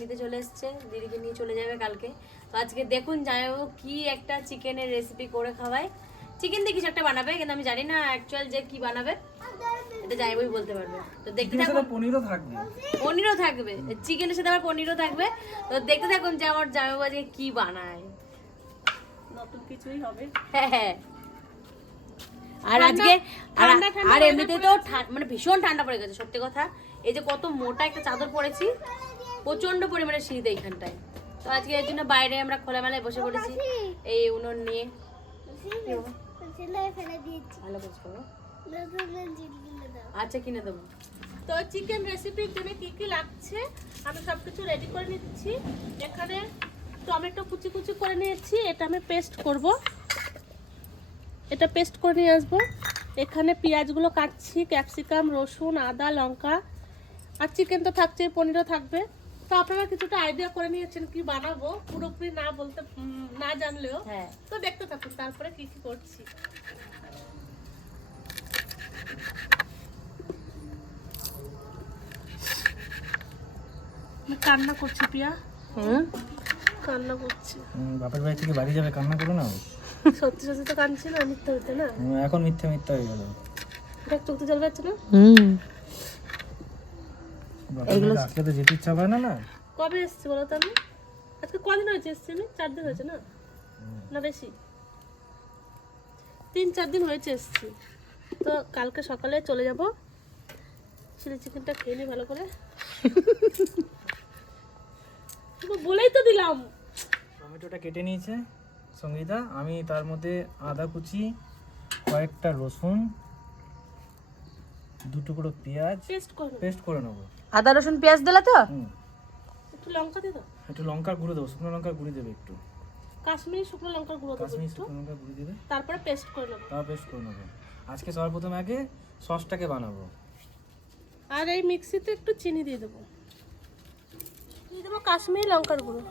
নিতে চলে এসছে দিদিকে নিয়ে চলে যাবে কালকে। তো আজকে দেখুন জামাইবাবু কি একটা চিকেনের রেসিপি করে খাওয়ায়। চিকেন দিয়ে কিছু একটা বানাবে কিন্তু আমি জানি না অ্যাকচুয়াল যে কি বানাবে। এটা বলতে পারবে। তো দেখতে থাকুন। পনিরও থাকবে। পনিরও থাকবে। চিকেনের সাথে আবার পনিরও থাকবে। তো দেখতে থাকুন যে আমার জামাইবাবু আজকে কি বানায়। নতুন কিছুই হবে। হ্যাঁ, হ্যাঁ। আর আজকে আর এমনিতে তো মানে ভীষণ ঠান্ডা পড়ে গেছে সত্যি কথা। এই যে কত মোটা একটা চাদর পরেছি প্রচণ্ড পরিমাণে শীত এইখানটায়। তো আজকে এর জন্য বাইরে আমরা খোলামেলায় বসে পড়েছি। এই উনুন নিয়ে। ভালো কাজ করো। আচ্ছা কিনে দেবো। তো চিকেন রেসিপির জন্য কি কি লাগছে? আমি সব কিছু রেডি করে নিচ্ছি। এখানে টমেটো কুচি কুচি করে নিয়েছি। এটা আমি পেস্ট করব। এটা পেস্ট করে নিয়ে আসব। এখানে পেঁয়াজগুলো কাটছি ক্যাপসিকাম রসুন আদা লঙ্কা। আর চিকেন তো থাকছে পনিরও থাকবে। তো আপনারা কিছুটা আইডিয়া করে নিয়েছেন কি বানাবো পুরোপুরি না বলতে না জানলেও। হ্যাঁ। তো দেখতে থাকুন তারপরে কি কি করছি। কান্না করছি প্রিয়া? হুম? কান্না করছি। বাপের বাড়ি থেকে বাড়ি যাবে কান্না করো না। সত্যি সত্যি তো কাঁদছি না মিথ্যা হইতে না? এখন মিথ্যে মিথ্যে হয়ে গেল। দেখ চোখতে জল পাচ্ছে না? হুম। বাপের আজকে তো যেতে ইচ্ছা করে না না? কবে এসছি বলো তো আমি? আজকে কদিন হয়েছে এসছি আমি? চার দিন হয়েছে না? না বেশি। তিন চার দিন হয়েছে এসছি। তো কালকে সকালে চলে যাব। চিলি চিকেনটা খেয়ে নি ভালো করে। বলেই তো দিলাম। টমেটোটা কেটে নিয়েছে সঙ্গীতা আমি তার মধ্যে আদা কুচি কয়েকটা রসুন দু টুকরো পেঁয়াজ পেস্ট করে নেব। আদা রসুন পেঁয়াজ দিলে তো? একটু লঙ্কা দিয়ে দাও। একটু লঙ্কার গুঁড়ো দেবো শুকনো লঙ্কার গুঁড়ো দেবে একটু। কাশ্মীরি শুকনো লঙ্কার গুঁড়ো দেবো কাশ্মীর শুকনো লঙ্কার গুঁড়ি দেবে। তারপরে পেস্ট করে নেব। তাও পেস্ট করে নেব। আজকে সবার প্রথমে আগে সসটাকে বানাবো। আর এই মিক্সিতে একটু চিনি দিয়ে দেবো। দিয়ে দেবো কাশ্মীরি লঙ্কার গুঁড়ো।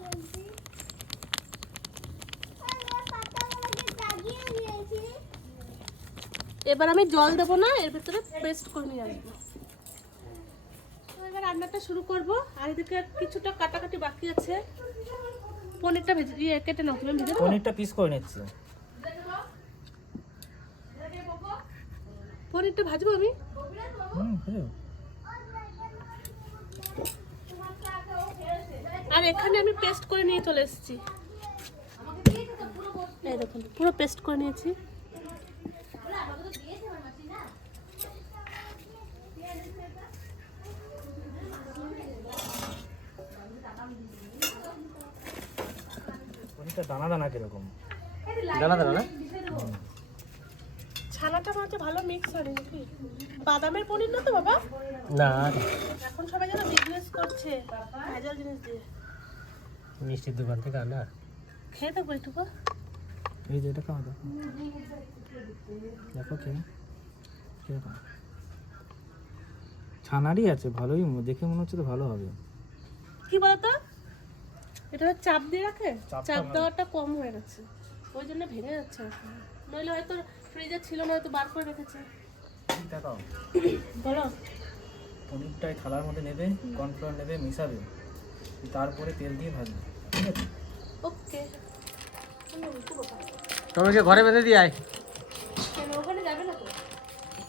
এবার আমি জল দেবো না এর ভিতরে পেস্ট করে নিয়ে আসব। রান্নাটা শুরু করব। আর এদিকে কিছুটা কাটাকাটি বাকি আছে। পনিরটা ভেজে ইয়ে কেটে নাও তুমি ভেজে পনিরটা পিস করে নিচ্ছি। পনিরটা ভাজবো আমি? আর এখানে আমি পেস্ট করে নিয়ে চলে এসেছি। এই দেখুন পুরো পেস্ট করে নিয়েছি। পনিরটা দানা দানা কীরকম? দানা দানা না? ছানাটা হচ্ছে ভালো মিক্স হয়নি নাকি? বাদামের পনির না তো বাবা? না। এখন সবাই যেন বিজনেস করছে ভেজাল জিনিস দিয়ে। মিষ্টির দোকান থেকে আনা। খেয়ে দেখব একটুকু। এই যে এটা খাওয়া দাও। দেখো কে কীরকম ছানারই আছে ভালোই দেখে মনে হচ্ছে তো ভালো হবে। কি বলতো? এটা হচ্ছে চাপ দিয়ে রাখে? চাপ। দেওয়াটা কম হয়ে গেছে। ওই জন্য ভেঙে যাচ্ছে এখন। নইলে হয়তো ফ্রিজে ছিল না হয়তো বার করে রেখেছে। দেখাও বলো। পনিরটা এই থালার মধ্যে নেবে কর্নফ্লাওয়ার নেবে মিশাবে। তারপরে তেল দিয়ে ভাজবে। ঠিক আছে? ওকে। তোমাকে ঘরে বেঁধে দিয়ে আয়। কেন? ওখানে যাবে না তো।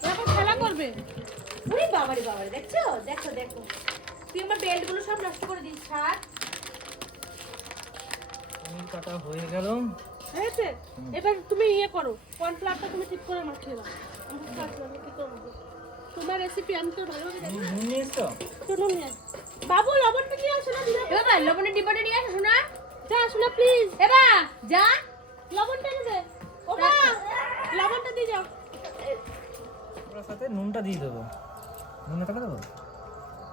এখন খেলা করবে। ওরে বাবারে বাবারে। দেখছ? দেখো দেখো। তুই আমার বেল্টগুলো সব নষ্ট করে দিস ছাড়। পনির কাটা হয়ে গেল। হয়েছে? এবার তুমি ইয়ে করো কর্নফ্লাওয়ারটা তুমি ঠিক করে মাখিয়ে দাও। তোমার রেসিপি আমি তো নুন নিয়ে বাবু লবণটা নিয়ে আসো না দিদা। এ লবণের ডিব্বাটা নিয়ে আসো শোনা যা আসো না প্লিজ এবা যা। লবণটা নেবে ও মা লবণটা দিয়ে যাও। ওর সাথে নুনটা দিয়ে দেবো। নুন দেবো?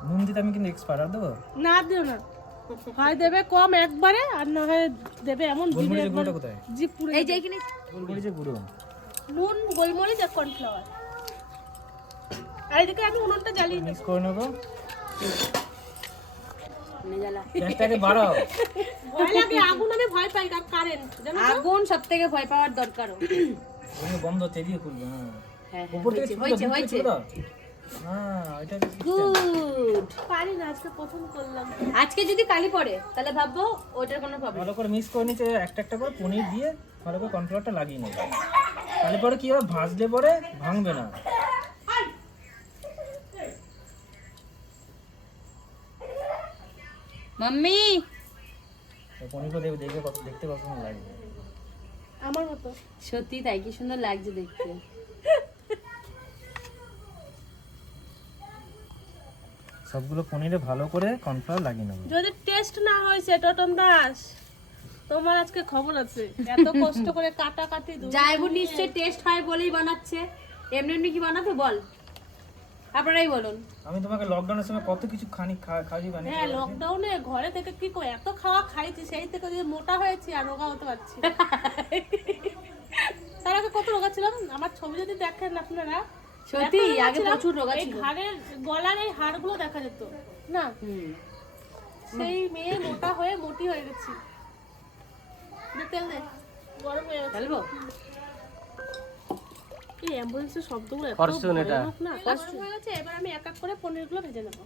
নুন দিতে আমি কিন্তু এক্সপার্ট আর দেবো? না দিও না। হয় দেবে কম একবারে আর না হয় দেবে এমন একবার গুঁড়োটা পুরো এই যে এখানে গোলমরিচের গুঁড়ো। নুন গোলমরিচ আর কর্নফ্লাওয়ার। আর এদিকে আমি উনুনটা জ্বালিয়ে মিক্স করে নেব। নে জ্বালা। গ্যাসটাকে বাড়াও। ভয় লাগে আগুন সব থেকে ভয় পাওয়ার দরকারও। ওগুলো বন্ধ তেলিয়ে খুলবে হ্যাঁ। হ্যাঁ হয়েছে হয়েছে দাও। হ্যাঁ গুড পারি না আজকে প্রথম করলাম। আজকে যদি কালি পড়ে তাহলে ভাববো ওটার কোনো প্রবলেম ভালো করে মিক্স করে নিচে একটা একটা করে পনির দিয়ে ভালো করে কর্নফ্লাওয়ারটা লাগিয়ে নেবে তাহলে পরে কি হবে? ভাজলে পরে ভাঙবে না। মাম্মি! পনিরটা দেখবে দেখবে কত দেখতে কত লাগবে আমার মতো। সত্যি তাই কি সুন্দর লাগছে দেখতে। সবগুলো পনিরে ভালো করে কর্নফ্লাওয়ার লাগিয়ে নেবে। যদি টেস্ট না হয়েছে টোটন দাস তোমার আজকে খবর আছে। এত কষ্ট করে কাটা কাটি জায়বু নিশ্চয় টেস্ট হয় বলেই বানাচ্ছে। এমনি এমনি কি বানাতো বল? আপনারাই বলুন। আমি তোমাকে লকডাউনের সময় কত কিছু খানি খাওয়াই বানিয়ে হ্যাঁ লকডাউনে ঘরে থেকে কি করে এত খাওয়া খাইছি সেই থেকে যদি মোটা হয়েছি আর রোগা হতে পারছি না। তার আগে কত রোগা ছিলাম? আমার ছবি যদি দেখেন আপনারা সত্যি আগে প্রচুর রোগা ছিল। ঘাড়ের গলার এই হাড়গুলো দেখা যেত। না। সেই মেয়ে মোটা হয়ে মোটি হয়ে গেছি। তেল দে। গরম হয়ে গেছে। ফেলব? এই অ্যাম্বুলেন্সের শব্দগুলো এত ভয়ানক না? গরম হয়ে গেছে এবার আমি এক এক করে পনিরগুলো ভেজে নেব।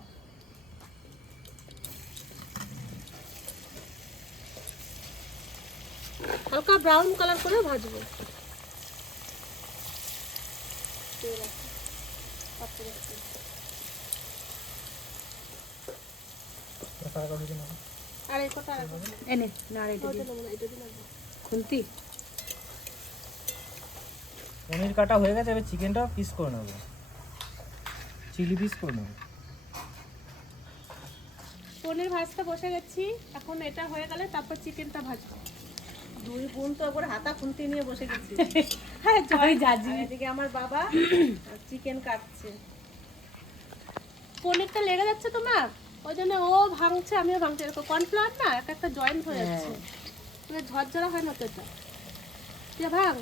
হালকা ব্রাউন কালার করে ভাজবো। আর একটা। এনে না। খুন্তি। পনির কাটা হয়ে গেছে এবার চিকেনটা পিস করে নেব। চিলি পিস করে নেব। পনির ভাজতে বসে গেছি এখন এটা হয়ে গেলে তারপর চিকেনটা ভাজবো। দুই বোন তো একবার হাতা খুন্তি নিয়ে বসে গেছি। জয় জাজি এদিকে আমার বাবা চিকেন কাটছে। পনিরটা লেগে যাচ্ছে তোমার? ওই জন্য ও ভাঙছে আমিও ভাঙছি। এরকম কর্নফ্লাওয়ার না এক একটা জয়েন্ট হয়ে যাচ্ছে। মানে ঝরঝরা হয় না তো এটা? তুই ভাঙ?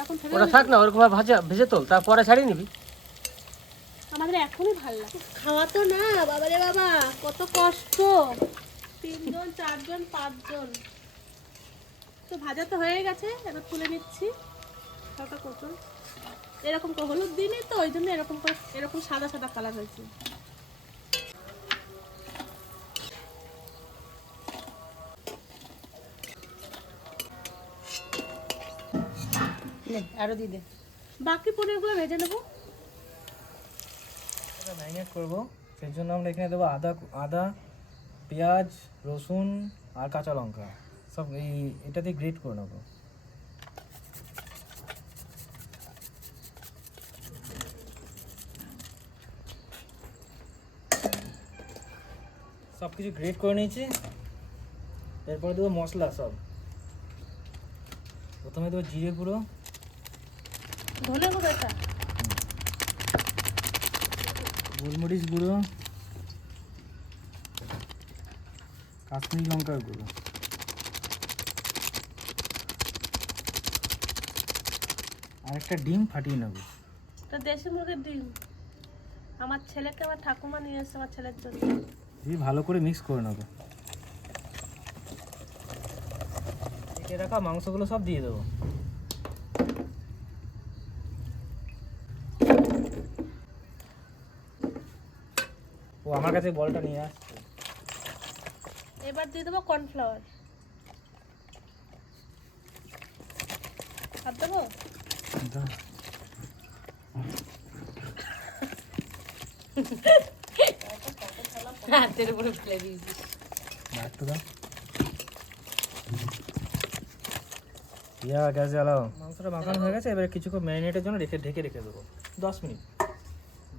এখন ওটা থাক না ওরকম ভাজা ভেজে তোল তারপরে ছাড়িয়ে নিবি। আমাদের এখনই ভালো লাগে। খাওয়া তো না বাবারে বাবা কত কষ্ট। তিনজন চারজন পাঁচজন। তো ভাজা তো হয়ে গেছে এবার তুলে নিচ্ছি। ছটা কত এরকম হলুদ দিনই তো ওই জন্য এরকম এরকম সাদা সাদা কালার হয়েছে। নে আরও দি দে। বাকি পনিরগুলো ভেজে নেব। ম্যারিনেট করব। সেই জন্য আমরা এখানে দেবো আদা আদা পেঁয়াজ রসুন আর কাঁচা লঙ্কা। সব এই এটা দিয়ে গ্রেট করে নেব। সব কিছু গ্রেট করে নিয়েছি। এরপরে দেবো মশলা সব। প্রথমে দেবো জিরে গুঁড়ো। ধনে গুঁড়ো এটা গোলমরিচ গুঁড়ো। কাশ্মীরি লঙ্কার গুঁড়ো। আর একটা ডিম ফাটিয়ে নেব। এটা দেশি মুরগির ডিম। আমার ছেলেকে আমার ঠাকুমা নিয়ে এসেছে আমার ছেলের জন্য। দিয়ে ভালো করে মিক্স করে নেব। কেটে রাখা মাংসগুলো সব দিয়ে দেবো। ও আমার কাছে বলটা নিয়ে আসছে। এবার দিয়ে দেবো কর্নফ্লাওয়ার আর দেবো? হাতের উপরে ফেলে দিয়েছি একটু দাও ইয়া গ্যাস জ্বালাও মাংসটা মাখানো হয়ে গেছে এবারে কিছুক্ষণ ম্যারিনেটের জন্য রেখে ঢেকে রেখে দেবো দশ মিনিট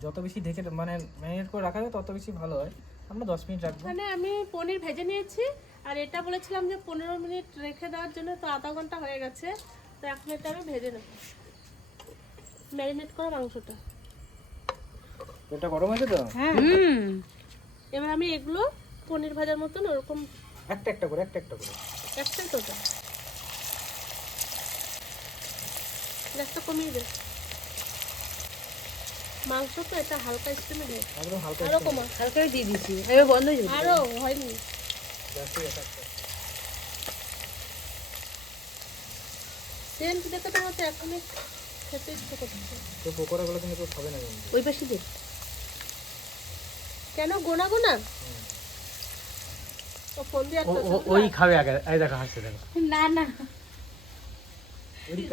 যত বেশি ঢেকে মানে ম্যারিনেট করে রাখা যাবে তত বেশি ভালো হয় আমরা দশ মিনিট রাখব মানে আমি পনির ভেজে নিয়েছি আর এটা বলেছিলাম যে পনেরো মিনিট রেখে দেওয়ার জন্য তো আধা ঘণ্টা হয়ে গেছে তো এখন এটা আমি ভেজে নেব। ম্যারিনেট করা মাংসটা। তেলটা গরম হয়েছে তো? হ্যাঁ। হুম। এবার আমি এগুলো পনির ভাজার মতন ওরকম একটা একটা করে একটা একটা করে। একটাই তো ওটা। গ্যাসটা কমিয়ে দে। মাংস তো এটা হালকা স্টিমে দে একদম হালকা আরও কমা। হালকা দিয়ে দিয়েছি এবার বন্ধ হয়ে যাবে। আরও হয়নি। একটা। সেন্ট দেখে তো হচ্ছে এখনই খেতে ইচ্ছে করছে। তো পকোড়াগুলো কিন্তু খাবে না ওই পাশে দে। কেন? গোনা গোনা? ও ফোন দিয়ে ও একটা ও- ওই খাবে আগে। এই দেখো হাসছে দেখো। না না।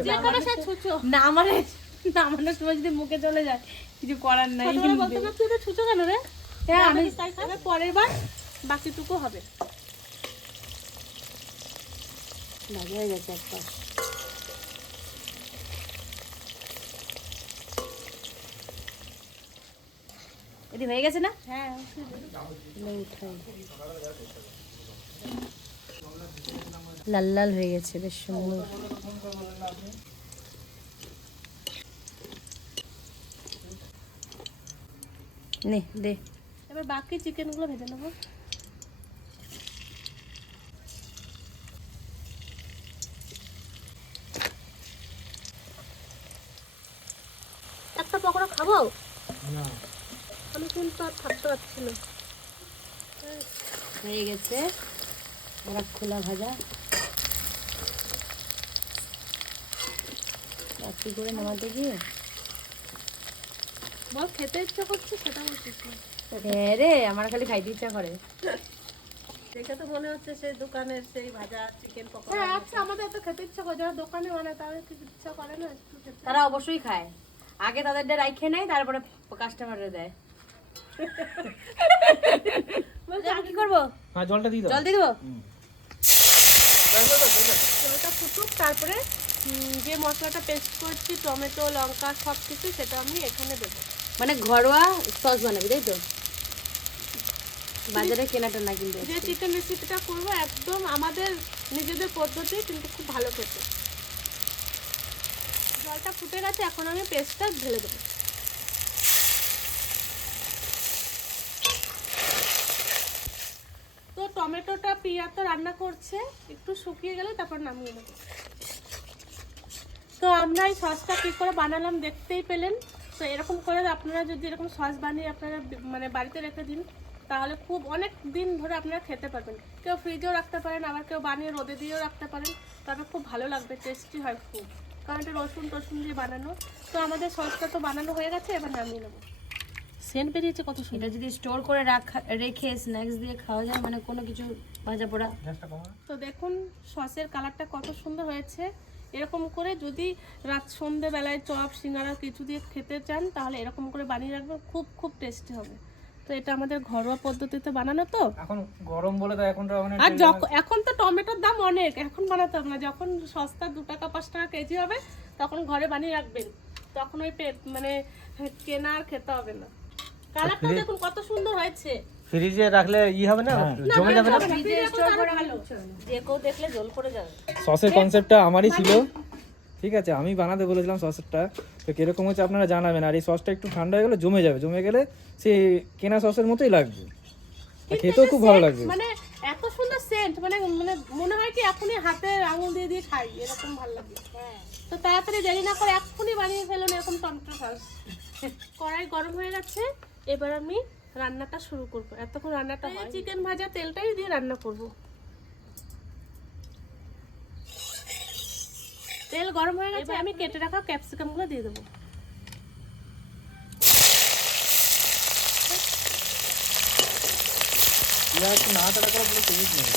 যে কোনো সে ছুচো। না মানে নামানোর সময় যদি মুখে চলে যায় কিছু করার নাই। বলতো না তুই এটা ছুচো কেন রে? হ্যাঁ আমি তাই খাবে? পরের বার বাকিটুকু হবে। ভালো হয়ে গেছে একবার। এটি হয়ে গেছে না? হ্যাঁ। লাল লাল হয়ে গেছে বেশ সুন্দর। নে দে। এবার বাকি চিকেনগুলো ভেজে নেব একটা পকোড়া খাব আমি আর থাকতে পারছি না। হয়ে গেছে। ওরা খোলা ভাজা। বাকি করে নামাতে গিয়ে? বল খেতে ইচ্ছা করছে সেটা বলছিস হ্যাঁ রে আমার খালি খাইতে ইচ্ছা করে। দেখে তো মনে হচ্ছে সেই দোকানের সেই ভাজা চিকেন পকোড়া। হ্যাঁ আচ্ছা আমাদের তো খেতে ইচ্ছা করে যারা দোকানে বানায় তাদের কি ইচ্ছা করে না তারা অবশ্যই খায়। আগে তাদের রাইখে নেয় তারপরে কাস্টমাররা দেয়। কি করব? হ্যাঁ জলটা দিয়ে দাও। জল দিয়ে দেবো? জলটা ফুটুক তারপরে যে মশলাটা পেস্ট করছি টমেটো লঙ্কা সব কিছু সেটা আমি এখানে দেবো। মানে ঘরোয়া সস বানাবি তাই তো? বাজারে কেনাটা না কিন্তু যে চিকেন রেসিপিটা করব একদম আমাদের নিজেদের পদ্ধতি কিন্তু খুব ভালো খেতে। জলটা ফুটে গেছে এখন আমি পেস্টটা ঢেলে দেবো তো পিয়া তো রান্না করছে একটু শুকিয়ে গেলে তারপর নামিয়ে নেব। তো আমরা এই সসটা কী করে বানালাম দেখতেই পেলেন। তো এরকম করে আপনারা যদি এরকম সস বানিয়ে আপনারা মানে বাড়িতে রেখে দিন তাহলে খুব অনেক দিন ধরে আপনারা খেতে পারবেন। কেউ ফ্রিজেও রাখতে পারেন আবার কেউ বানিয়ে রোদে দিয়েও রাখতে পারেন। তবে খুব ভালো লাগবে টেস্টি হয় খুব। কারণ এটা রসুন টসুন দিয়ে বানানো। তো আমাদের সসটা তো বানানো হয়ে গেছে এবার নামিয়ে নেব। সেন্ট বেরিয়েছে কত সুন্দর। যদি স্টোর করে রাখা রেখে স্ন্যাক্স দিয়ে খাওয়া যায় মানে কোনো কিছু ভাজা পোড়া। তো দেখুন সসের কালারটা কত সুন্দর হয়েছে। এরকম করে যদি রাত সন্ধেবেলায় চপ সিঙ্গারা কিছু দিয়ে খেতে চান তাহলে এরকম করে বানিয়ে রাখবেন খুব খুব টেস্টি হবে। তো এটা আমাদের ঘরোয়া পদ্ধতিতে বানানো তো। এখন গরম বলে তো এখন তো মানে আর যখন এখন তো টমেটোর দাম অনেক এখন বানাতে হবে না। যখন সস্তা দু টাকা পাঁচ টাকা কেজি হবে তখন ঘরে বানিয়ে রাখবেন। তখন ওই পে- মানে কেনা আর খেতে হবে না। কালারটা দেখুন কত সুন্দর হয়েছে। ফ্রিজে রাখলে ই হবে না? হ্যাঁ। জমে যাবে না? ফ্রিজে রাখলে তো আরও ভালো। দেখলে জল পড়ে যাবে। সসের কনসেপ্টটা আমারই ছিল। ঠিক আছে আমি বানাতে বলেছিলাম সসেরটা। তো কীরকম হচ্ছে আপনারা জানাবেন। আর এই সসটা একটু ঠান্ডা হয়ে গেলে জমে যাবে। জমে গেলে সে কেনা সসের মতোই লাগবে। খেতেও খুব ভালো লাগবে। মানে এত সুন্দর সেন্ট মানে মানে মনে হয় কি এখনই হাতে আঙুল দিয়ে দিয়ে খাই। এরকম ভালো লাগে। তো তাড়াতাড়ি দেরি না করে এক্ষুনি বানিয়ে ফেলুন এরকম টমেটো সস। কড়াই গরম হয়ে গেছে। এবার আমি রান্নাটা শুরু করব। এতক্ষণ রান্নাটা হয়। চিকেন ভাজা তেলটাই দিয়ে রান্না করব। তেল গরম হয়ে গেছে আমি কেটে রাখা ক্যাপসিকামগুলো দিয়ে দেবো। করে পুরো টেবিল নেবে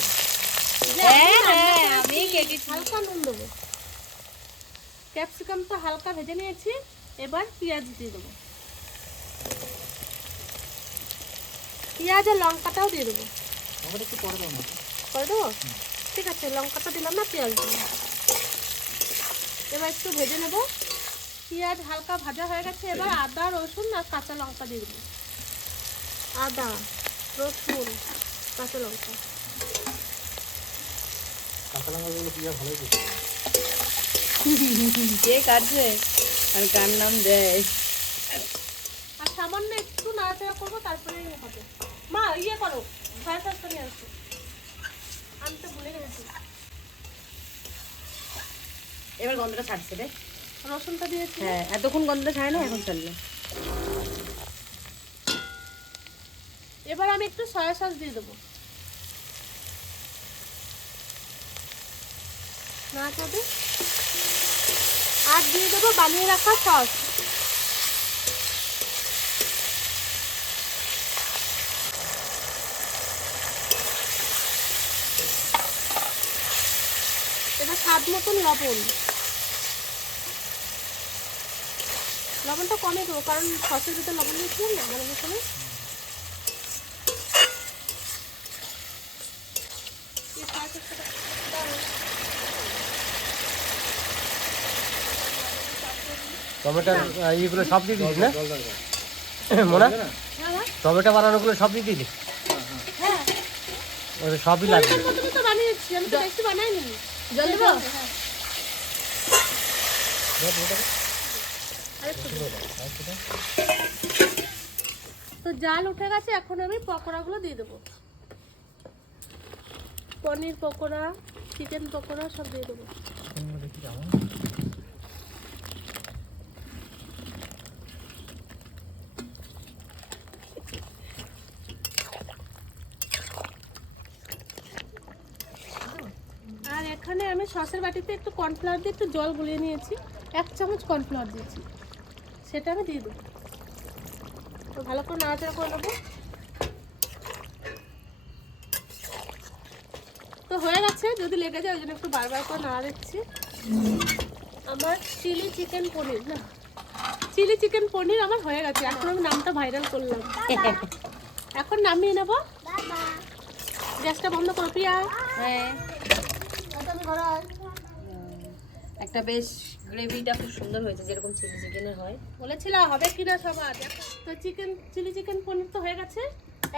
হ্যাঁ হ্যাঁ আমি কেটেছি। হালকা নুন দেবো। ক্যাপসিকামটা হালকা ভেজে নিয়েছি এবার পেঁয়াজ দিয়ে দেবো। পেঁয়াজ আর লঙ্কাটাও দিয়ে দেবো। আমার একটু পরে দেবো ঠিক আছে লঙ্কাটা দিলাম না পেঁয়াজ দিলাম। এবার একটু ভেজে নেব। পেঁয়াজ হালকা ভাজা হয়ে গেছে এবার আদা রসুন আর কাঁচা লঙ্কা দিয়ে দেবো। আদা রসুন কাঁচা লঙ্কা। কাঁচা লঙ্কাগুলো কি ভালোই কে কাটছে আর কার নাম দেয় আর সামান্য একটু নাড়াচাড়া করব তারপরে হবে মা ইয়ে করো সাড়ে সাতটা নিয়ে আসো আনতে ভুলে গেছি। এবার গন্ধটা ছাড়ছে রে। রসুনটা দিয়েছি। হ্যাঁ এতক্ষণ গন্ধটা ছাড়ে না এখন ছাড়লো। এবার আমি একটু সয়া সস দিয়ে দেবো। না তবে আর দিয়ে দেবো বানিয়ে রাখা সস। স্বাদ মতন লবণ। লবণটা কমে দেবো কারণ সসের ভিতরে লবণ দিয়েছিলাম না বানানোর সময় ইয়েগুলো সব দিয়ে দিস না? মোনা? টমেটো বানানোগুলো সব দিয়ে দিলি হ্যাঁ। সবই লাগবে। বানিয়েছি আমি তো বানাইনি। তো জাল উঠে গেছে, এখন আমি পকোড়াগুলো দিয়ে দেবো। পনির পকোড়া চিকেন পকোড়া সব দিয়ে দেবো। এখানে আমি সসের বাটিতে একটু কর্নফ্লাওয়ার দিয়ে একটু জল গুলিয়ে নিয়েছি। এক চামচ কর্নফ্লাওয়ার দিয়েছি। সেটা আমি দিয়ে দেবো। তো ভালো করে নাড়াচাড়া করে নেব। তো হয়ে গেছে যদি লেগে যায় ওই জন্য একটু বারবার করে নাড়া দিচ্ছি। আমার চিলি চিকেন পনির না চিলি চিকেন পনির আমার হয়ে গেছে। এখন আমি নামটা ভাইরাল করলাম। এখন নামিয়ে নেব। গ্যাসটা বন্ধ করো প্রিয়া। হ্যাঁ। একটা বেশ গ্রেভিটা খুব সুন্দর হয়েছে যেরকম চিলি চিকেনের হয়। বলেছিলাম হবে কিনা সবার? তো চিকেন চিলি চিকেন পনির তো হয়ে গেছে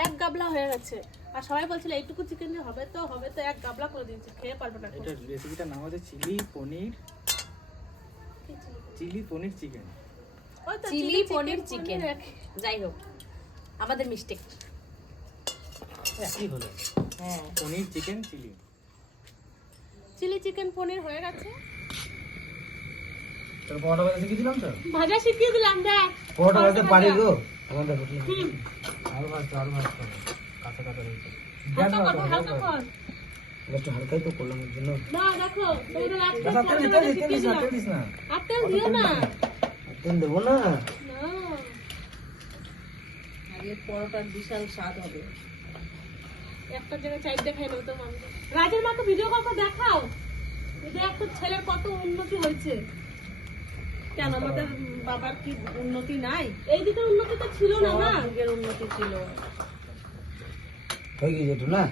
এক গাবলা হয়ে গেছে। আর সবাই বলছিল এইটুকু চিকেন যে হবে তো হবে তো এক গাবলা করে দিয়েছি খেয়ে পারবে না এটা রেসিপিটার নাম হচ্ছে chilli paneer chilli paneer chicken. ওই তো চিলি পনির চিকেন। যাই হোক আমাদের মিস্টেক একই হলো? হ্যাঁ। Paneer chicken chilli. Chilli chicken paneer হয়ে গেছে। তোর পরোটা ভাজা শিখিয়ে দিলাম তো? ভাজা শিখিয়ে দিলাম দেখ। পরোটা বানাতে পারি গো। আমাদের আরও ভাজতে আরও হবে। কাঁচা কাঁচা রয়েছে হালকা কর, হালকা কর। একটু হালকাই তো করলাম এর জন্য। না দেখো তোমাদের আজকে তেল দিস, তেল দিস, না, তেল দিস না। আর তেল দিও না। তেল দেবো না। না। পরোটার বিশাল স্বাদ হবে। একটা জায়গায় চাইড দেখাই নেব তোমার রাজের মাকে ভিডিও কল করে দেখাও। যে একটা ছেলের কত উন্নতি হয়েছে। কেন আমাদের বাবার কি উন্নতি নাই? এই দিকের উন্নতি তো ছিল না না? যুগের উন্নতি ছিল। হয়ে গিয়েছে একটু না।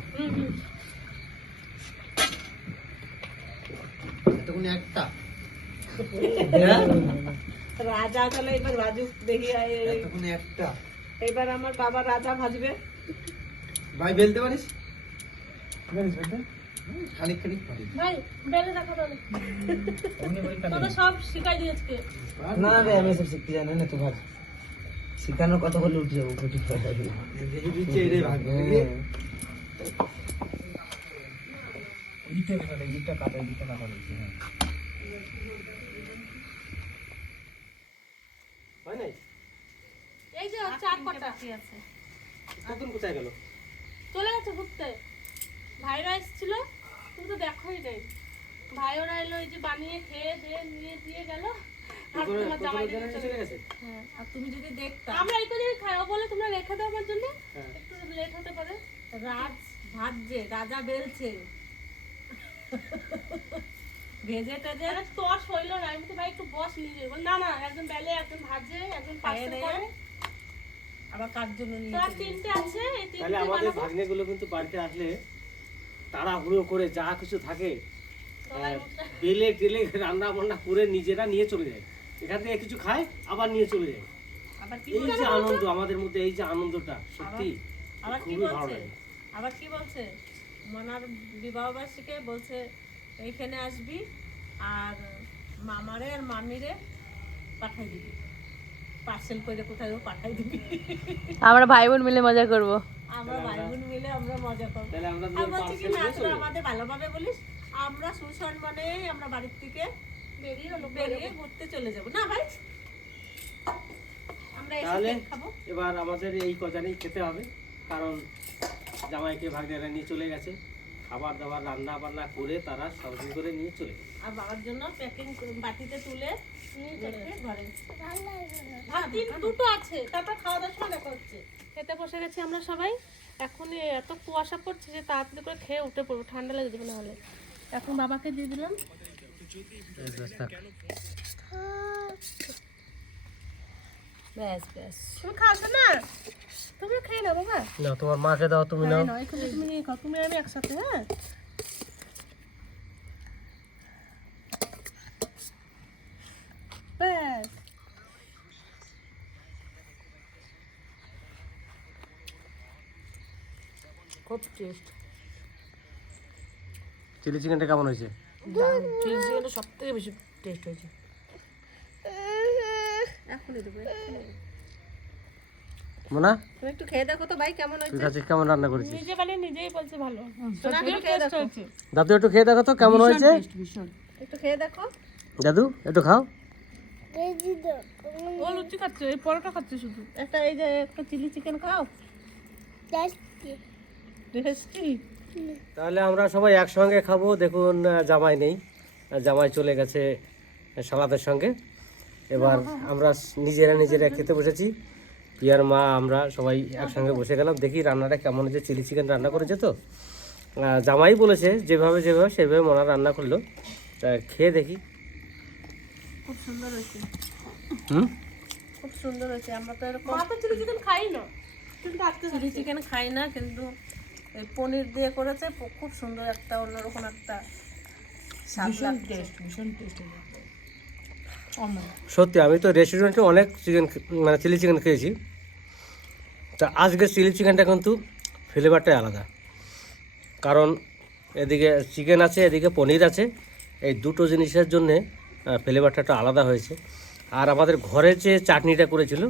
এতক্ষণ একটা। রাজা তাহলে এবার রাজু দেখি একটা। এবার আমার বাবা রাজা ভাজবে। ভাই বেলতে পারিস? জানিস বেটা? খানিক খানিক পারি। ভাই বেলে দেখো তাহলে। সব শিখাই দিয়েছে না রে আমি সব শিখতে জানি না তো ভাই শিখানোর কথা বলে উঠে যাব এদিকটা বেটা, এদিকটা কাটা, এদিকটা কাটা রয়েছে, হ্যাঁ। হয় নাই? এই যে চার কটা। আছে। কোথায় গেল? চলে গেছে ঘুরতে। ভাইরা এসেছিল তুমি তো দেখোই নাই। ভাই ওরা এলো এই যে বানিয়ে খেয়ে দিয়ে নিয়ে দিয়ে গেল। আর তোমার জামাই চলে গেছে। হ্যাঁ আর তুমি যদি দেখতা। আমরা এই করে খাও বলে তোমরা রেখে দাও আমার জন্য। হ্যাঁ। একটু লেট হতে পারে। রাজ ভাজছে রাজা বেলছে। ভেজে টেজে। আরে তোর শৈল না আমি তো ভাই একটু বস নিজে বল না না একজন বেলে একজন ভাজে একজন পাশে করে। আবার কার জন্য নিয়ে তো আর চলে তিনটে আছে এই তাহলে আমাদের বানাবো। ভাগ্নেগুলো কিন্তু বাড়িতে আসলে তাড়াহুড়ো করে যা কিছু থাকে আহ, বেলে টেলে রান্না বান্না করে নিজেরা নিয়ে চলে যায়। এখান থেকে কিছু খায় আবার নিয়ে চলে যায়। আবার কি এই যে আনন্দ আমাদের মধ্যে এই যে আনন্দটা সত্যি আবার কি খুবই ভালো বলছে? লাগে। আবার কি বলছে? মনার বিবাহ বার্ষিকে বলছে এইখানে আসবি আর মামারে আর মামিরে পাঠাই দিবি। পার্সেল করে কোথায় পাঠাই দিবি। আমরা ভাই বোন মিলে মজা করব। আমরা ভাই বোন মিলে আমরা মজা করব। তাহলে আমরা বলছি কি না তোরা আমাদের ভালোভাবে বলিস আমরা সুসম্মানে আমরা বাড়ির থেকে বেরিয়ে হলো বেরিয়ে ঘুরতে চলে যাব। না ভাই আমরা এসে তাহলে খাব। এবার আমাদের এই কজানেই খেতে হবে কারণ জামাইকে ভাগ্নেরা নিয়ে চলে গেছে। খাবার দাবার রান্না বান্না করে তারা সার্ভিং করে নিয়ে চলে গেছে। আর বাবার জন্য প্যাকিং বাটিতে তুলে নিয়ে রেখে ঘরে। ভালো আর তিন দুটো আছে। তারপর খাওয়া দাওয়ার সময় দেখা হচ্ছে। খেতে বসে গেছি আমরা সবাই। এখন এত কুয়াশা পড়ছে যে তাড়াতাড়ি করে খেয়ে উঠে পড়ব। ঠান্ডা লেগে যাবে নাহলে। এখন বাবাকে দিয়ে দিলাম। ব্যাস ব্যাস। তুমি খাওছো না? তুমি খেয়ে নাও বাবা। না তোমার মাকে দাও তুমি নাও। নয় তুমি নিয়ে খাও তুমি আমি একসাথে হ্যাঁ? ব্যাস। খুব টেস্ট চিলি চিকেনটা কেমন হয়েছে? চিলি চিকেনটা সব থেকে বেশি টেস্ট হয়েছে। মোনা? তুমি একটু খেয়ে দেখো তো ভাই কেমন তুই কাছে কেমন রান্না করেছিস? নিজে বানিয়ে নিজেই বলছে ভালো। taste হয়েছে। দাদু একটু খেয়ে দেখো তো কেমন হয়েছে? একটু খেয়ে দেখো। দাদু একটু খাও। ও লুচি খাচ্ছে এই পরোটা খাচ্ছে শুধু। একটা এই যে একটা চিলি চিকেন খাও। টেস্টি টেস্টি তাহলে আমরা সবাই একসঙ্গে খাব। দেখুন জামাই নেই। জামাই চলে গেছে সালাদের সঙ্গে। এবার আমরা নিজেরা নিজেরা খেতে বসেছি। পিয়ার মা আমরা সবাই একসঙ্গে বসে গেলাম দেখি রান্নাটা কেমন হয়েছে চিলি চিকেন রান্না করেছে তো। জামাই বলেছে যেভাবে যেভাবে সেভাবে মনা রান্না করল। তা খেয়ে দেখি। খুব সুন্দর হয়েছে। হুম? খুব সুন্দর হয়েছে আমরা তো এরকম মা তো চিলি চিকেন খাই না। কিন্তু আজকে চিলি চিকেন খাই না কিন্তু এই পনির দিয়ে করেছে খুব সুন্দর একটা অন্যরকম একটা ভীষণ টেস্ট ভীষণ টেস্ট সত্যি আমি তো রেস্টুরেন্টে অনেক চিকেন মানে চিলি চিকেন খেয়েছি। তা আজকে চিলি চিকেনটা কিন্তু ফ্লেভারটাই আলাদা। কারণ এদিকে চিকেন আছে এদিকে পনির আছে এই দুটো জিনিসের জন্যে ফ্লেভারটা একটু আলাদা হয়েছে। আর আমাদের ঘরে যে চাটনিটা করেছিল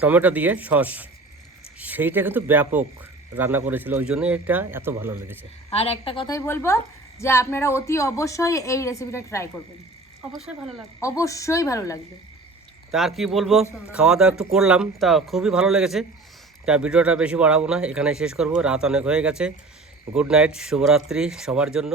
টমেটো দিয়ে সস সেইটা কিন্তু ব্যাপক রান্না করেছিল ওই জন্যই এটা এত ভালো লেগেছে। আর একটা কথাই বলব যে আপনারা অতি অবশ্যই এই রেসিপিটা ট্রাই করবেন। অবশ্যই ভালো লাগবে। অবশ্যই ভালো লাগবে। তা আর কি বলব? খাওয়া দাওয়া একটু করলাম, তা খুবই ভালো লেগেছে। তা ভিডিওটা বেশি বাড়াবো না এখানে শেষ করব। রাত অনেক হয়ে গেছে। গুড নাইট, শুভরাত্রি সবার জন্য।